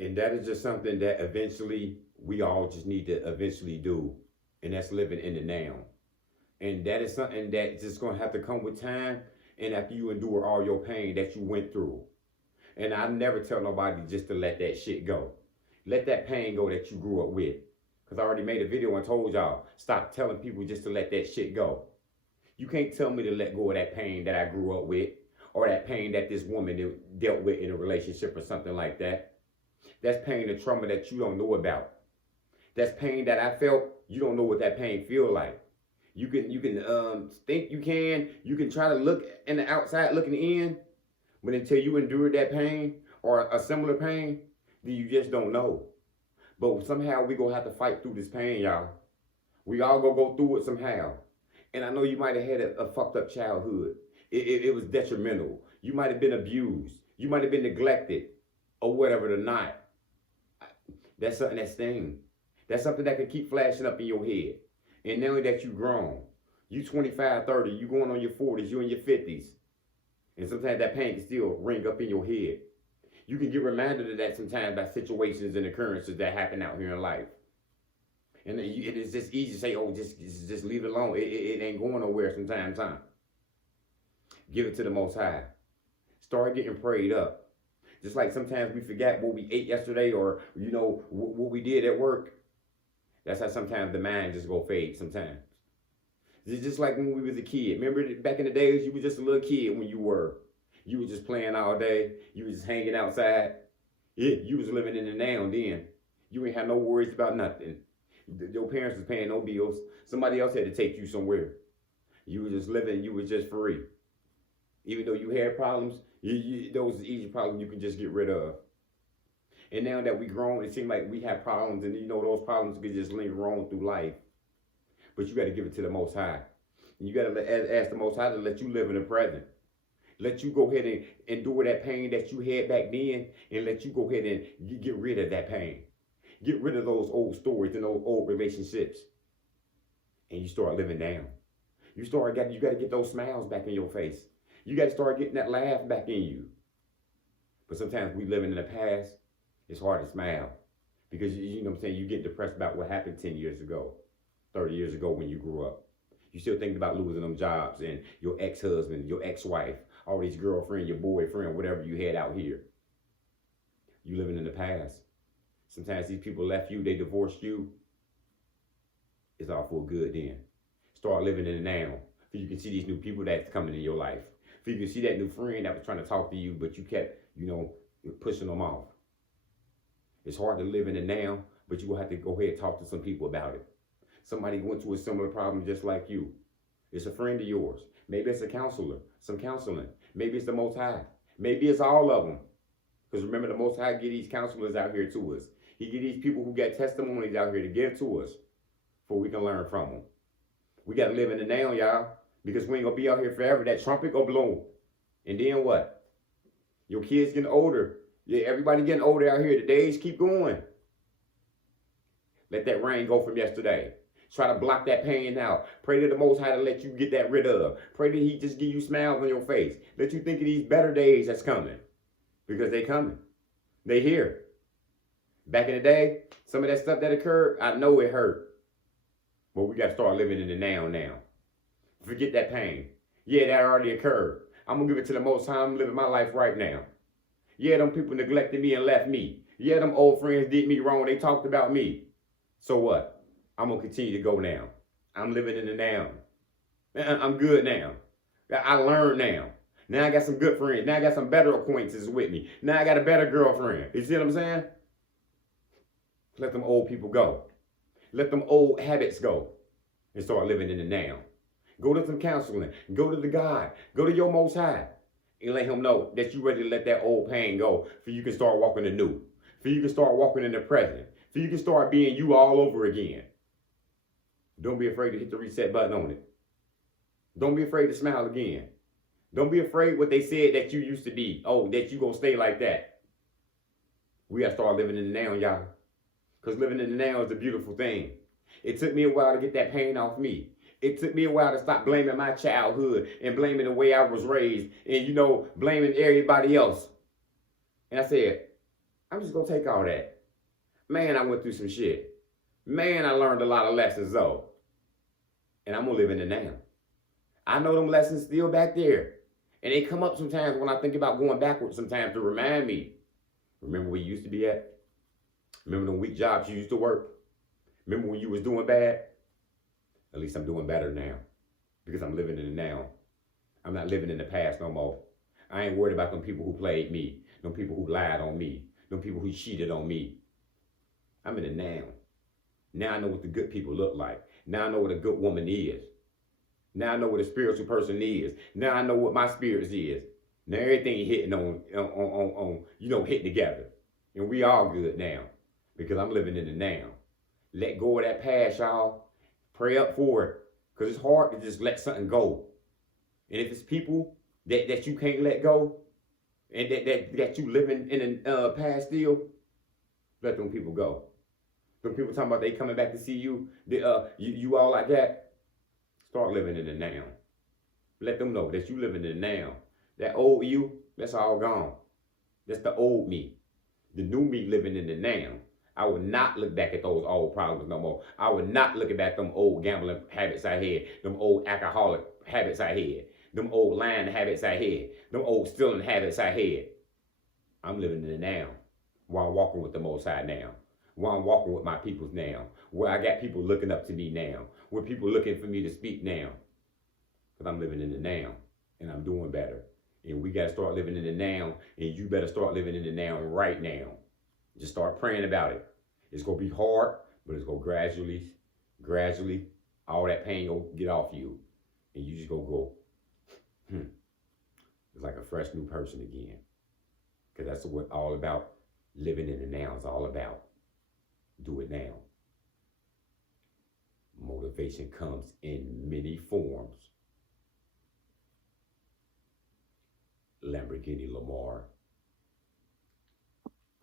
And that is just something that eventually we all just need to eventually do. And that's living in the now. And that is something that's just going to have to come with time and after you endure all your pain that you went through. And I never tell nobody just to let that shit go. Let that pain go that you grew up with. Because I already made a video and told y'all, stop telling people just to let that shit go. You can't tell me to let go of that pain that I grew up with or that pain that this woman dealt with in a relationship or something like that. That's pain and trauma that you don't know about. That's pain that I felt. You don't know what that pain feel like. You can think you can try to look in the outside looking in, but until you endured that pain or a similar pain, then you just don't know. But somehow we gonna have to fight through this pain, y'all. We all gonna go through it somehow. And I know you might have had a fucked up childhood. It was detrimental. You might have been abused. You might have been neglected or whatever the not. That's something that stings. That's something that can keep flashing up in your head. And now that you grown, you 25, 30, you going on your 40s, you in your 50s. And sometimes that pain can still ring up in your head. You can get reminded of that sometimes by situations and occurrences that happen out here in life. And it is just easy to say, oh, just leave it alone. It ain't going nowhere sometimes. Give it to the Most High. Start getting prayed up. Just like sometimes we forget what we ate yesterday or, what we did at work. That's how sometimes the mind just go fade sometimes. It's just like when we was a kid. Remember back in the days, you were just a little kid when you were just playing all day. You was just hanging outside. Yeah, you was living in the now and then. You ain't had no worries about nothing. Your parents was paying no bills. Somebody else had to take you somewhere. You were just living, you was just free. Even though you had problems, those easy problems you can just get rid of. And now that we grown, it seems like we have problems and those problems could just linger on through life. But you got to give it to the Most High. And you got to ask the Most High to let you live in the present. Let you go ahead and endure that pain that you had back then and let you go ahead and get rid of that pain. Get rid of those old stories and those old relationships. And you start living down. You got to get those smiles back in your face. You got to start getting that laugh back in you. But sometimes we living in the past, it's hard to smile. Because you know what I'm saying, you get depressed about what happened 10 years ago, 30 years ago when you grew up. You still thinking about losing them jobs and your ex-husband, your ex-wife, all these girlfriend, your boyfriend, whatever you had out here. You living in the past. Sometimes these people left you, they divorced you. It's all for good then. Start living in the now. So you can see these new people that's coming in your life. So you can see that new friend that was trying to talk to you, but you kept, pushing them off. It's hard to live in the now, but you will have to go ahead and talk to some people about it. Somebody went through a similar problem just like you. It's a friend of yours. Maybe it's a counselor, some counseling. Maybe it's the Most High. Maybe it's all of them. Because remember, the Most High get these counselors out here to us. He get these people who got testimonies out here to give to us so we can learn from them. We got to live in the now, y'all, because we ain't going to be out here forever. That trumpet going to blow. And then what? Your kids getting older. Yeah, everybody getting older out here. The days keep going. Let that rain go from yesterday. Try to block that pain out. Pray to the Most High to let you get that rid of. Pray that He just give you smiles on your face. Let you think of these better days that's coming. Because they coming. They here. Back in the day, some of that stuff that occurred, I know it hurt. But we got to start living in the now. Forget that pain. Yeah, that already occurred. I'm going to give it to the Most High. I'm living my life right now. Yeah, them people neglected me and left me. Yeah, them old friends did me wrong. They talked about me. So what? I'm going to continue to go now. I'm living in the now. I'm good now. I learned now. Now I got some good friends. Now I got some better acquaintances with me. Now I got a better girlfriend. You see what I'm saying? Let them old people go. Let them old habits go. And start living in the now. Go to some counseling. Go to the God. Go to your Most High. And let Him know that you ready to let that old pain go. For you can start walking the new. For you can start walking in the present. So you can start being you all over again. Don't be afraid to hit the reset button on it. Don't be afraid to smile again. Don't be afraid what they said that you used to be. Oh, that you gonna stay like that. We gotta start living in the now, y'all. Because living in the now is a beautiful thing. It took me a while to get that pain off me. It took me a while to stop blaming my childhood and blaming the way I was raised and, blaming everybody else. And I said, I'm just gonna take all that. Man, I went through some shit. Man, I learned a lot of lessons though. And I'm gonna live in the now. I know them lessons still back there. And they come up sometimes when I think about going backwards sometimes to remind me. Remember where you used to be at? Remember them weak jobs you used to work? Remember when you was doing bad? At least I'm doing better now. Because I'm living in the now. I'm not living in the past no more. I ain't worried about them people who played me. Them people who lied on me. Them people who cheated on me. I'm in the now. Now I know what the good people look like. Now I know what a good woman is. Now I know what a spiritual person is. Now I know what my spirits is. Now everything hitting on hitting together. And we all good now. Because I'm living in the now. Let go of that past, y'all. Pray up for it. Because it's hard to just let something go. And if it's people that you can't let go, and that you living in a past still, let them people go. Them people talking about they coming back to see you, you all like that. Start living in the now. Let them know that you living in the now. That old you, that's all gone. That's the old me. The new me living in the now. I would not look back at those old problems no more. I would not look back at them old gambling habits I had, them old alcoholic habits I had, them old lying habits I had, them old stealing habits I had. I'm living in the now, while I'm walking with the Most High now, while I'm walking with my peoples now, where I got people looking up to me now, where people looking for me to speak now. Because I'm living in the now, and I'm doing better. And we got to start living in the now, and you better start living in the now right now. Just start praying about it. It's going to be hard, but it's going to gradually, all that pain will get off you. And you just going to go, It's like a fresh new person again. Because that's what all about living in the now is all about. Do it now. Motivation comes in many forms. Lamborghini Lamar.